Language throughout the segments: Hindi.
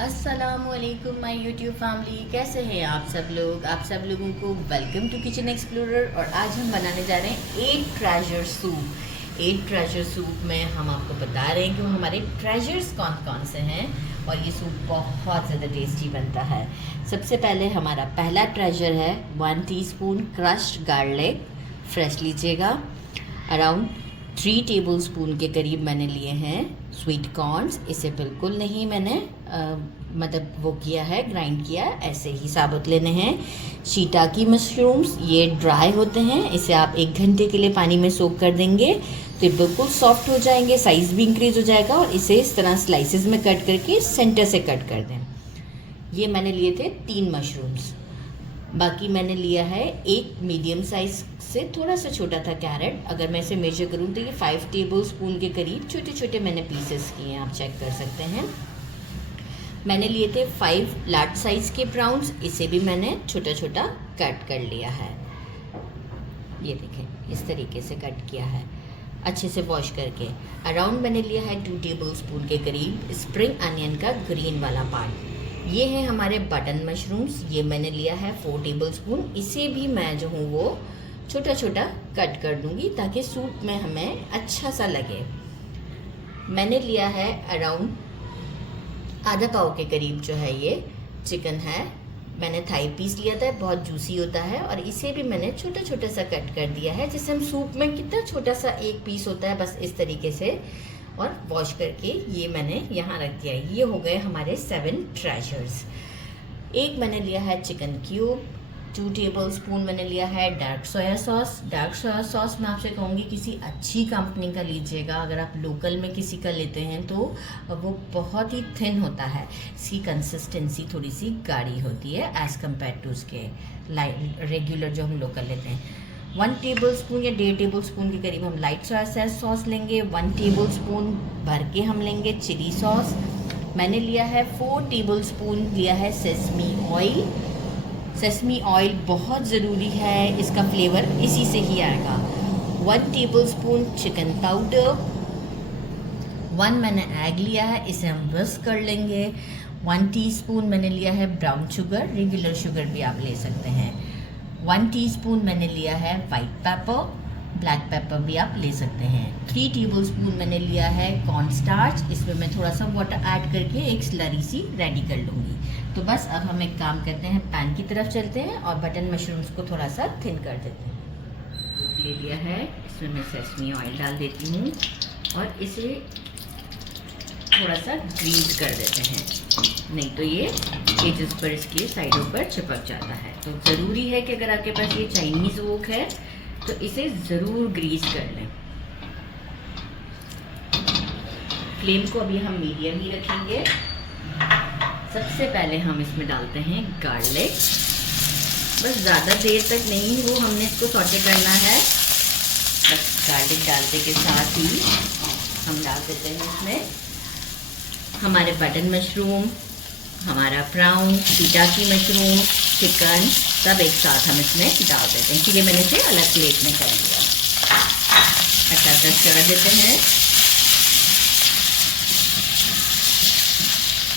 अस्सलामुअलैकुम माय यूट्यूब फैमिली, कैसे हैं आप सब लोग। आप सब लोगों को वेलकम टू किचन एक्सप्लोरर। और आज हम बनाने जा रहे हैं 8 ट्रेजर सूप। 8 ट्रेजर सूप में हम आपको बता रहे हैं कि वो हमारे ट्रेजर्स कौन कौन से हैं और ये सूप बहुत ज़्यादा टेस्टी बनता है। सबसे पहले हमारा पहला ट्रेजर है 1 टीस्पून क्रश्ड गार्लिक। फ्रेश लीजिएगा। अराउंड 3 टेबल स्पून के करीब मैंने लिए हैं स्वीट कॉर्न्स। इसे बिल्कुल नहीं मैंने मतलब वो किया है, ग्राइंड किया, ऐसे ही साबुत लेने हैं। शिइटाके मशरूम्स, ये ड्राई होते हैं। इसे आप 1 घंटे के लिए पानी में सोक कर देंगे तो ये बिल्कुल सॉफ्ट हो जाएंगे, साइज़ भी इंक्रीज हो जाएगा। और इसे इस तरह स्लाइसेस में कट करके सेंटर से कट कर दें। ये मैंने लिए थे 3 मशरूम्स। बाकी मैंने लिया है एक मीडियम साइज़ से थोड़ा सा छोटा था कैरेट। अगर मैं इसे मेजर करूँ तो ये 5 टेबल स्पून के करीब छोटे छोटे मैंने पीसेस किए हैं, आप चेक कर सकते हैं। मैंने लिए थे 5 लार्ज साइज़ के प्राउन्स। इसे भी मैंने छोटा छोटा कट कर लिया है। ये देखें, इस तरीके से कट किया है, अच्छे से वॉश करके। अराउंड मैंने लिया है 2 टेबल स्पून के करीब स्प्रिंग अनियन का ग्रीन वाला पार्ट। ये है हमारे बटन मशरूम्स। ये मैंने लिया है 4 टेबल स्पून। इसे भी मैं जो हूँ वो छोटा छोटा कट कर दूँगी ताकि सूप में हमें अच्छा सा लगे। मैंने लिया है अराउंड आधा पाव के करीब जो है ये चिकन है। मैंने थाई पीस लिया था, बहुत जूसी होता है। और इसे भी मैंने छोटा छोटा सा कट कर दिया है, जैसे हम सूप में कितना छोटा सा एक पीस होता है, बस इस तरीके से। और वॉश करके ये मैंने यहाँ रख दिया है। ये हो गए हमारे 7 ट्रेजर्स। एक मैंने लिया है चिकन क्यूब। 2 टेबल स्पून मैंने लिया है dark soy sauce. Dark soy sauce मैं आपसे कहूँगी किसी अच्छी कंपनी का लीजिएगा। अगर आप लोकल में किसी का लेते हैं तो वो बहुत ही थिन होता है, इसकी कंसिस्टेंसी थोड़ी सी गाढ़ी होती है एज़ कम्पेयर टू उसके रेगुलर जो हम लोकल लेते हैं। 1 टेबल स्पून या 1.5 टेबल स्पून के करीब हम लाइट सोया सॉस लेंगे। 1 टेबल स्पून भर के हम लेंगे चिली सॉस। मैंने लिया है 4 टेबल स्पून लिया है सेसमी ऑयल। सेसमी ऑयल बहुत ज़रूरी है, इसका फ्लेवर इसी से ही आएगा। 1 टेबल स्पून चिकन पाउडर। 1 मैंने एग लिया है, इसे हम विस्क कर लेंगे। 1 टीस्पून मैंने लिया है ब्राउन शुगर, रेगुलर शुगर भी आप ले सकते हैं। 1 टीस्पून मैंने लिया है वाइट पेपर, ब्लैक पेपर भी आप ले सकते हैं। 3 टेबल स्पून मैंने लिया है कॉर्न स्टार्च। इसमें मैं थोड़ा सा वाटर ऐड करके एक स्लरी सी रेडी कर लूँगी। तो बस अब हम एक काम करते हैं, पैन की तरफ चलते हैं और बटन मशरूम्स को थोड़ा सा थिन कर देते हैं। ले लिया है, इसमें मैं सेसमी ऑयल डाल देती हूँ और इसे थोड़ा सा ग्रीस कर देते हैं, नहीं तो ये एजेस पर इसके साइडों पर चिपक जाता है। तो ज़रूरी है कि अगर आपके पास ये चाइनीज़ वोक है तो इसे ज़रूर ग्रीस कर लें। फ्लेम को अभी हम मीडियम ही रखेंगे। सबसे पहले हम इसमें डालते हैं गार्लिक। बस ज़्यादा देर तक नहीं वो हमने इसको सौटे करना है। बस गार्लिक डालते के साथ ही हम डाल देते हैं इसमें हमारे बटन मशरूम, हमारा प्राउन, शिइटाके मशरूम, चिकन, सब एक साथ हम इसमें डाल देते हैं। इसीलिए मैंने इसे अलग प्लेट में कर लिया। अच्छा सा चढ़ा देते हैं।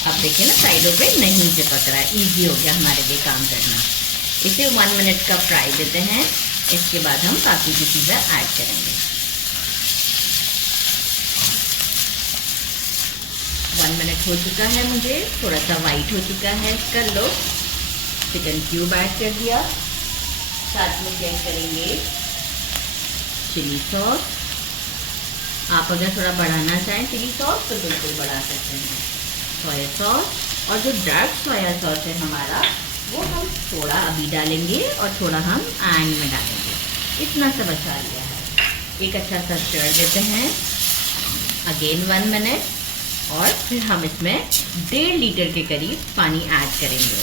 अब देखिए ना, साइडों पे नहीं चिपक रहा है, इजी हो गया हमारे लिए काम करना। इसे 1 मिनट का फ्राई देते हैं। इसके बाद हम बाकी की चीज़ें ऐड करेंगे। 1 मिनट हो चुका है, मुझे थोड़ा सा वाइट हो चुका है। कर लो, चिकन क्यूब ऐड कर दिया। साथ में क्या करेंगे, चिली सॉस। आप अगर थोड़ा बढ़ाना चाहें चिली सॉस तो बिल्कुल बढ़ा सकते हैं। सोया सॉस और जो डार्क सोया सॉस है हमारा, वो हम थोड़ा अभी डालेंगे और थोड़ा हम एंड में डालेंगे। इतना सा बचा लिया है। एक अच्छा सा स्टर देते हैं। अगेन 1 मिनट और फिर हम इसमें 1.5 लीटर के करीब पानी ऐड करेंगे।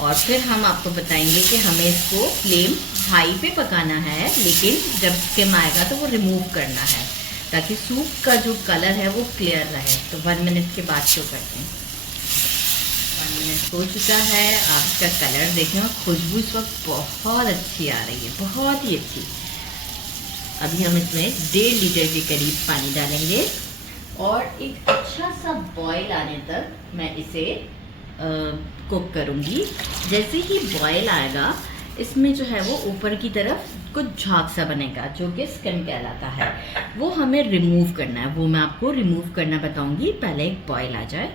और फिर हम आपको बताएंगे कि हमें इसको फ्लेम हाई पे पकाना है, लेकिन जब स्टिम आएगा तो वो रिमूव करना है ताकि सूप का जो कलर है वो क्लियर रहे। तो 1 मिनट के बाद शो करते हैं। 1 मिनट हो चुका है। आप इसका कलर देखें और खुशबू इस वक्त बहुत अच्छी आ रही है, बहुत ही अच्छी। अभी हम इसमें 1.5 लीटर के करीब पानी डालेंगे और एक अच्छा सा बॉयल आने तक मैं इसे कुक करूँगी। जैसे ही बॉयल आएगा इसमें जो है वो ऊपर की तरफ कुछ झाग सा बनेगा जो कि स्किम कहलाता है, वो हमें रिमूव करना है। वो मैं आपको रिमूव करना बताऊंगी, पहले एक बॉयल आ जाए।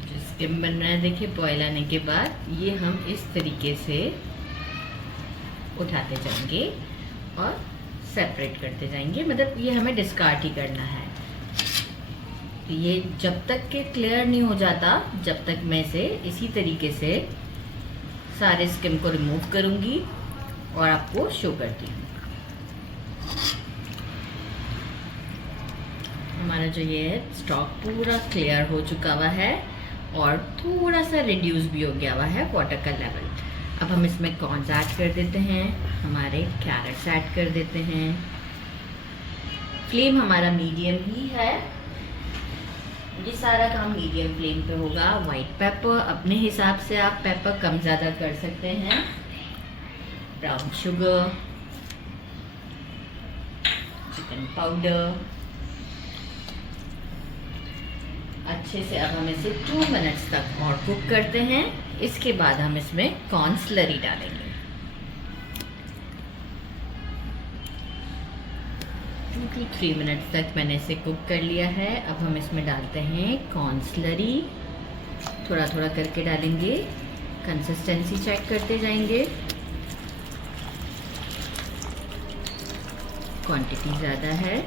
जो स्किम बन रहा है देखिए, बॉयल आने के बाद ये हम इस तरीके से उठाते जाएंगे और सेपरेट करते जाएंगे, मतलब ये हमें डिस्कार्ड ही करना है। ये जब तक के क्लियर नहीं हो जाता, जब तक मैं इसे इसी तरीके से सारे स्किम को रिमूव करूंगी और आपको शो करती हूँ। हमारा जो ये है स्टॉक पूरा क्लियर हो चुका हुआ है और थोड़ा सा रिड्यूस भी हो गया हुआ है वाटर का लेवल। अब हम इसमें कॉर्न्स ऐड कर देते हैं, हमारे कैरेट्स ऐड कर देते हैं। फ्लेम हमारा मीडियम ही है, ये सारा काम मीडियम फ्लेम पे होगा। वाइट पेपर अपने हिसाब से आप पेपर कम ज़्यादा कर सकते हैं। ब्राउन शुगर, चिकन पाउडर, अच्छे से अब हम इसे 2 मिनट्स तक और कुक करते हैं। इसके बाद हम इसमें कॉर्न स्लरी डालेंगे। 2 to 3 मिनट्स तक मैंने इसे कुक कर लिया है। अब हम इसमें डालते हैं कॉर्न स्लरी, थोड़ा थोड़ा करके डालेंगे, कंसिस्टेंसी चेक करते जाएंगे। क्वांटिटी ज़्यादा है,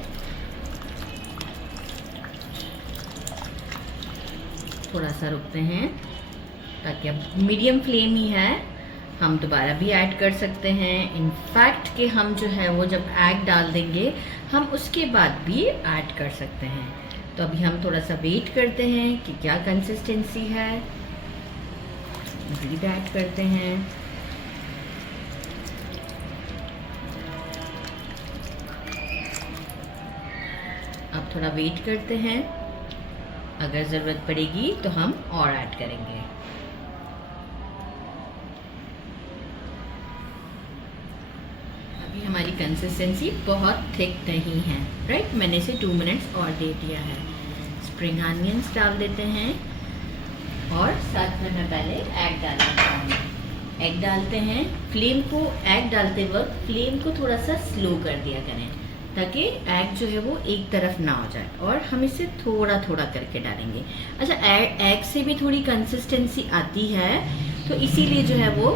थोड़ा सा रुकते हैं ताकि अब मीडियम फ्लेम ही है, हम दोबारा भी ऐड कर सकते हैं। इनफैक्ट कि हम जो है वो जब एग डाल देंगे हम उसके बाद भी ऐड कर सकते हैं। तो अभी हम थोड़ा सा वेट करते हैं कि क्या कंसिस्टेंसी है, मज़ीद ऐड करते हैं। अब थोड़ा वेट करते हैं, अगर ज़रूरत पड़ेगी तो हम और ऐड करेंगे। अभी हमारी कंसिस्टेंसी बहुत थिक नहीं है, राइट। मैंने इसे 2 मिनट्स और दे दिया है। स्प्रिंग अनियंस डाल देते हैं और साथ में मैं पहले एग डाल देता हूँ। एग डालते हैं, फ्लेम को एग डालते वक्त फ्लेम को थोड़ा सा स्लो कर दिया करें ताकि एग जो है वो एक तरफ ना हो जाए, और हम इसे थोड़ा थोड़ा करके डालेंगे। अच्छा, एग से भी थोड़ी कंसिस्टेंसी आती है, तो इसीलिए जो है वो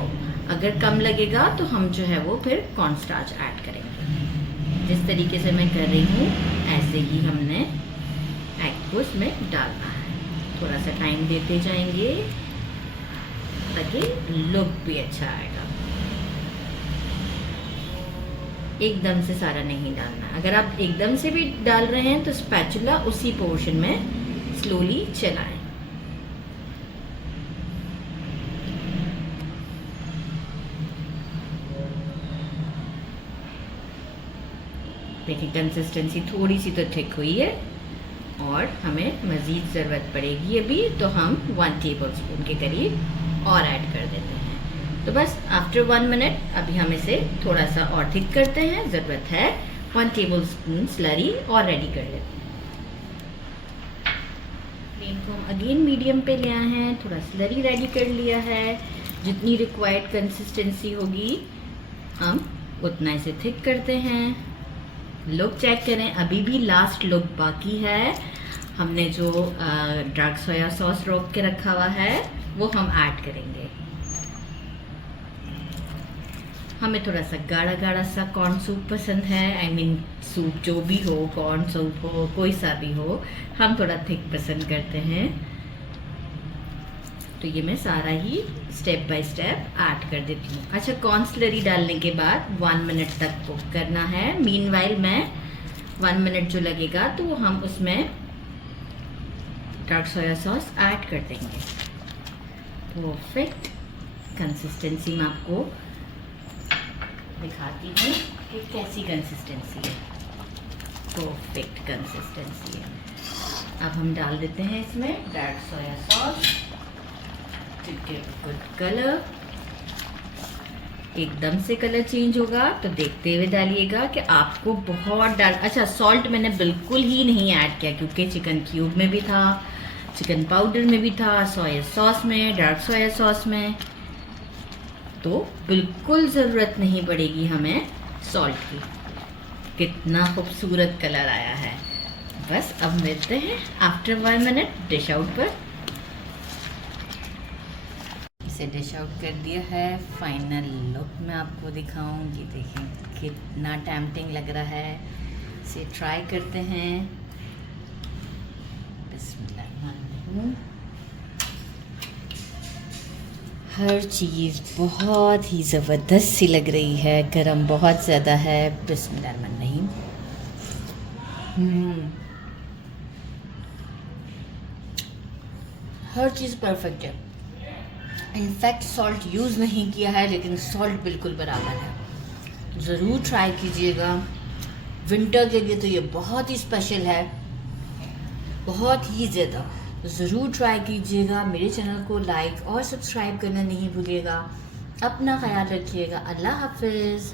अगर कम लगेगा तो हम जो है वो फिर कॉर्नस्टार्च ऐड करेंगे। जिस तरीके से मैं कर रही हूँ ऐसे ही हमने एग को इसमें डालना है। थोड़ा सा टाइम देते जाएंगे ताकि लुक भी अच्छा आएगा। एकदम से सारा नहीं डालना। अगर आप एकदम से भी डाल रहे हैं तो स्पैचुला उसी पोर्शन में स्लोली चलाएं। देखिए कंसिस्टेंसी थोड़ी सी तो थिक हुई है और हमें मज़ीद ज़रूरत पड़ेगी अभी, तो हम 1 टेबलस्पून के करीब और ऐड कर देते हैं। तो बस आफ्टर 1 मिनट अभी हम इसे थोड़ा सा और थिक करते हैं। ज़रूरत है 1 टेबलस्पून स्लरी और रेडी कर लेते हैं। फ्लेम को हम अगेन मीडियम पे ले आए हैं, थोड़ा स्लरी रेडी कर लिया है। जितनी रिक्वायर्ड कंसिस्टेंसी होगी हम उतना इसे थिक करते हैं। लुक चेक करें, अभी भी लास्ट लुक बाकी है। हमने जो डार्क सोया सॉस रोक के रखा हुआ है वो हम ऐड करेंगे। हमें थोड़ा सा गाढ़ा गाढ़ा सा कॉर्न सूप पसंद है। आई मीन सूप जो भी हो, कॉर्न सूप हो, कोई सा भी हो, हम थोड़ा थिक पसंद करते हैं। तो ये मैं सारा ही स्टेप बाय स्टेप ऐड कर देती हूँ। अच्छा, कॉर्न स्लरी डालने के बाद 1 मिनट तक कुक करना है। मीनवाइल मैं 1 मिनट जो लगेगा तो हम उसमें डार्क सोया सॉस ऐड कर देंगे। परफेक्ट कंसिस्टेंसी मैं आपको दिखाती हूँ कि कैसी कंसिस्टेंसी है। परफेक्ट कंसिस्टेंसी है। अब हम डाल देते हैं इसमें dark soy sauce to give good colour. एकदम से कलर चेंज होगा तो देखते हुए डालिएगा कि आपको बहुत अच्छा, सॉल्ट मैंने बिल्कुल ही नहीं ऐड किया क्योंकि चिकन क्यूब में भी था, चिकन पाउडर में भी था, सोया सॉस में, डार्क सोया सॉस में, तो बिल्कुल ज़रूरत नहीं पड़ेगी हमें सॉल्ट की। कितना खूबसूरत कलर आया है। बस अब मिलते हैं आफ्टर 1 मिनट डिश आउट पर। इसे डिश आउट कर दिया है। फाइनल लुक मैं आपको दिखाऊंगी। देखें कितना टेम्पटिंग लग रहा है। इसे ट्राई करते हैं। बिस्मिल्लाह। हर चीज़ बहुत ही ज़बरदस्त सी लग रही है। गरम बहुत ज़्यादा है। बिस्मिल्लाहिर्रहमानिर्रहीम। हर चीज़ परफेक्ट है। इनफैक्ट सॉल्ट यूज़ नहीं किया है, लेकिन सॉल्ट बिल्कुल बराबर है। ज़रूर ट्राई कीजिएगा। विंटर के लिए तो ये बहुत ही स्पेशल है, बहुत ही ज़्यादा। ज़रूर ट्राई कीजिएगा। मेरे चैनल को लाइक और सब्सक्राइब करना नहीं भूलिएगा। अपना ख्याल रखिएगा। अल्लाह हाफिज़।